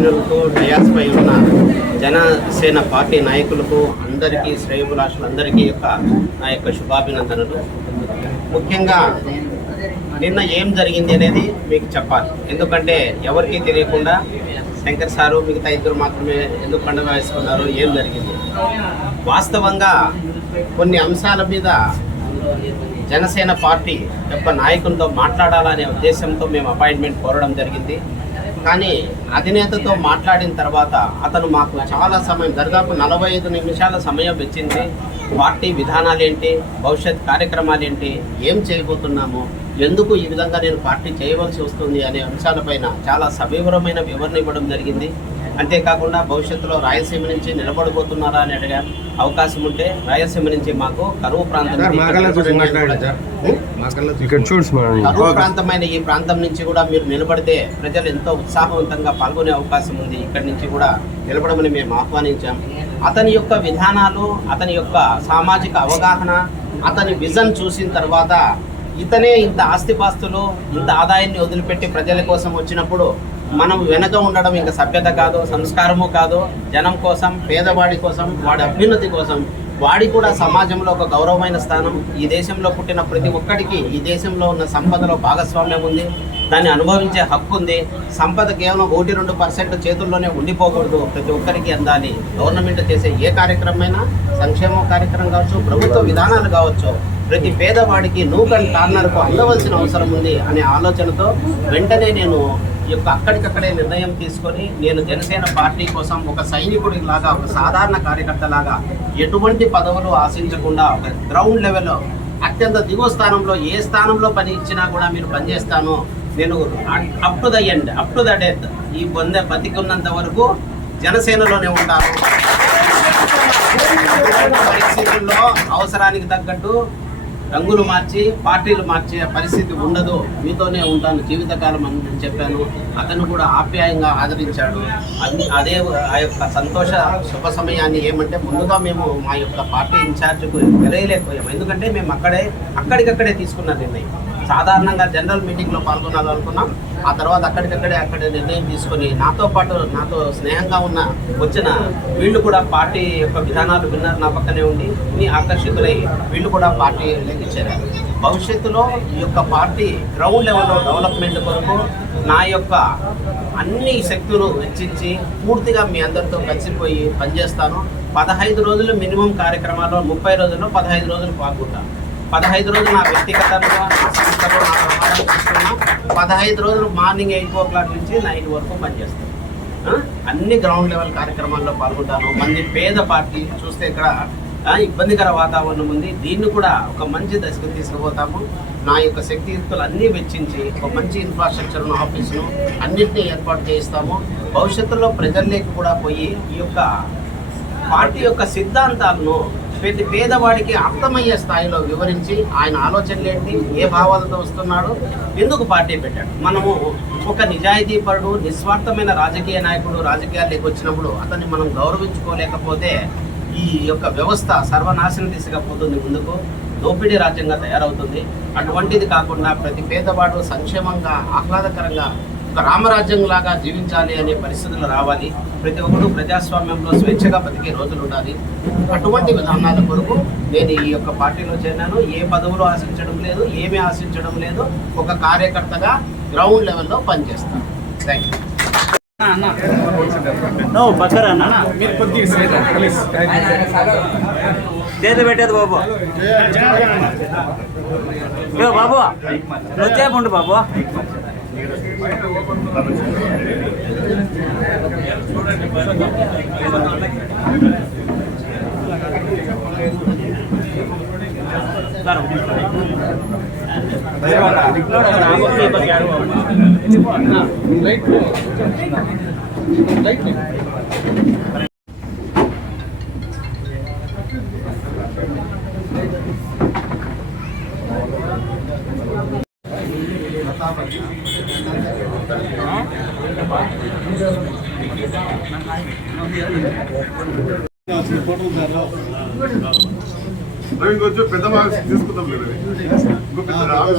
శ్రేణులకు డయాస్పై ఉన్న జనసేన పార్టీ నాయకులకు అందరికీ శ్రేయభిలాషులందరికీ యొక్క నా యొక్క శుభాభినందనలు. ముఖ్యంగా నిన్న ఏం జరిగింది అనేది మీకు చెప్పాలి. ఎందుకంటే ఎవరికీ తెలియకుండా శంకర్ సారు మిగతా ఇద్దరు మాత్రమే ఎందుకు పండుగ వేసుకున్నారు ఏం జరిగింది. వాస్తవంగా కొన్ని అంశాల మీద జనసేన పార్టీ యొక్క నాయకులతో మాట్లాడాలనే ఉద్దేశంతో మేము అపాయింట్మెంట్ కోరడం జరిగింది. కానీ అధినేతతో మాట్లాడిన తర్వాత అతను మాకు చాలా సమయం దాదాపు నలభై ఐదు నిమిషాల సమయం ఇచ్చింది. పార్టీ విధానాలు ఏంటి భవిష్యత్ కార్యక్రమాలు ఏంటి ఏం చేయబోతున్నాము ఎందుకు ఈ విధంగా నేను పార్టీ చేయవలసి వస్తుంది అనే అంశాలపైన చాలా సవివరమైన వివరణ ఇవ్వడం జరిగింది. అంతేకాకుండా భవిష్యత్తులో రాయలసీమ నుంచి నిలబడబోతున్నారా అని అడిగా అవకాశం ఉంటే రాయలసీమ నుంచి మాకు కరువు ప్రాంతం కరువు ప్రాంతమైన ఈ ప్రాంతం నుంచి కూడా మీరు నిలబడితే ప్రజలు ఎంతో ఉత్సాహవంతంగా పాల్గొనే అవకాశం ఉంది. ఇక్కడి నుంచి కూడా నిలబడమని మేము ఆహ్వానించాం. అతని యొక్క విధానాలు అతని యొక్క సామాజిక అవగాహన అతని విజన్ చూసిన తర్వాత ఇతనే ఇంత ఆస్తిపాస్తులు ఇంత ఆదాయాన్ని వదిలిపెట్టి ప్రజల కోసం వచ్చినప్పుడు మనం వెనక ఉండడం ఇంకా సభ్యత కాదు సంస్కారము కాదు. జనం కోసం పేదవాడి కోసం వాడి అభ్యున్నతి కోసం వాడి కూడా సమాజంలో ఒక గౌరవమైన స్థానం. ఈ దేశంలో పుట్టిన ప్రతి ఒక్కడికి ఈ దేశంలో ఉన్న సంపదలో భాగస్వామ్యం ఉంది. దాన్ని అనుభవించే హక్కు ఉంది. సంపద కేవలం ఒకటి రెండు పర్సెంట్ చేతుల్లోనే ఉండిపోకూడదు. ప్రతి ఒక్కరికి అందాలి. గవర్నమెంట్ చేసే ఏ కార్యక్రమమైనా సంక్షేమ కార్యక్రమం కావచ్చు ప్రభుత్వ విధానాలు కావచ్చు ప్రతి పేదవాడికి నూకన్ కార్నర్కు అందవలసిన అవసరం ఉంది అనే ఆలోచనతో వెంటనే నేను యొక్క అక్కడికక్కడే నిర్ణయం తీసుకొని నేను జనసేన పార్టీ కోసం ఒక సైనికుడి లాగా ఒక సాధారణ కార్యకర్త లాగా ఎటువంటి పదవులు ఆశించకుండా ఒక గ్రౌండ్ లెవెల్లో అత్యంత దిగువ స్థానంలో ఏ స్థానంలో పని ఇచ్చినా కూడా మీరు పనిచేస్తాను. నేను up to the end up to the death ఈ పొందే బతికున్నంత వరకు జనసేనలోనే ఉంటాను. పరిస్థితుల్లో అవసరానికి తగ్గట్టు రంగులు మార్చి పార్టీలు మార్చే పరిస్థితి ఉండదు. మీతోనే ఉంటాను. జీవితకాలం అని చెప్పాను. అతను కూడా ఆప్యాయంగా ఆదరించాడు. అన్ని అదే ఆ యొక్క సంతోష శుభ సమయాన్ని ఏమంటే ముందుగా మేము మా యొక్క పార్టీ ఇన్ఛార్జ్కు తెలియలేకపోయాము ఎందుకంటే మేము అక్కడే అక్కడికక్కడే తీసుకున్న నిర్ణయం. సాధారణంగా జనరల్ మీటింగ్లో పాల్గొనాలనుకున్నాం ఆ తర్వాత అక్కడికక్కడే అక్కడే నిర్ణయం తీసుకొని నాతో పాటు నాతో స్నేహంగా ఉన్న వచ్చిన వీళ్ళు కూడా పార్టీ యొక్క విధానాలు విన్నారు నా పక్కనే ఉండి ఇన్ని ఆకర్షితులై వీళ్ళు కూడా పార్టీలోకి చేరారు. భవిష్యత్తులో ఈ యొక్క పార్టీ గ్రౌండ్ లెవెల్లో డెవలప్మెంట్ కొరకు నా యొక్క అన్ని శక్తులు వెచ్చించి పూర్తిగా మీ అందరితో కలిసిపోయి పనిచేస్తాను. పదహైదు రోజులు మినిమం కార్యక్రమాల్లో ముప్పై రోజుల్లో పదహైదు రోజులు పాల్గొంటాను. పదహైదు రోజులు నా వ్యక్తిగతంగా సంస్థలో నా ప్రమాణం తీసుకున్నా పదహైదు రోజులు మార్నింగ్ ఎయిట్ ఓ క్లాక్ నుంచి నైట్ వరకు పనిచేస్తాను అన్ని గ్రౌండ్ లెవెల్ కార్యక్రమాల్లో పాల్గొంటాను. మంది పేద పార్టీ చూస్తే ఇక్కడ ఇబ్బందికర వాతావరణం ఉంది. దీన్ని కూడా ఒక మంచి దశకు తీసుకుపోతాము. నా యొక్క శక్తియుక్తులు అన్నీ వెచ్చించి ఒక మంచి ఇన్ఫ్రాస్ట్రక్చర్ను ఆఫీసును అన్నింటినీ ఏర్పాటు చేయిస్తాము. భవిష్యత్తులో ప్రజల్లోకి కూడా పోయి ఈ యొక్క పార్టీ యొక్క సిద్ధాంతాలను ప్రతి పేదవాడికి అర్థమయ్యే స్థాయిలో వివరించి ఆయన ఆలోచనలు ఏంటి ఏ భావాలతో వస్తున్నాడు ఎందుకు పార్టీ పెట్టాడు? మనము ఒక నిజాయితీపరుడు నిస్వార్థమైన రాజకీయ నాయకుడు రాజకీయాల్లోకి వచ్చినప్పుడు అతన్ని మనం గౌరవించుకోలేకపోతే ఈ యొక్క వ్యవస్థ సర్వనాశన దిశగా పోతుంది ముందుకు. దోపిడీ రాజ్యంగా తయారవుతుంది. అటువంటిది కాకుండా ప్రతి పేదవాడు సంక్షేమంగా ఆహ్లాదకరంగా ఒక రామరాజ్యం లాగా జీవించాలి అనే పరిస్థితులు రావాలి. ప్రతి ఒక్కరు ప్రజాస్వామ్యంలో స్వేచ్ఛగా బతికే రోజులు ఉండాలి. అటువంటి విధానాల కొరకు నేను ఈ యొక్క పార్టీలో చేరినాను. ఏ పదవులు ఆశించడం లేదు ఏమీ ఆశించడం లేదు. ఒక కార్యకర్తగా గ్రౌండ్ లెవెల్లో పనిచేస్తాను. థ్యాంక్ యూ చేతి పెట్టేది బాబు. బాబు నువ్వు చేపండు బాబు. ரைட் పెద్ద మార్క్స్ తీసుకుందాం లేదు ఇంకో పెద్ద రావాలి.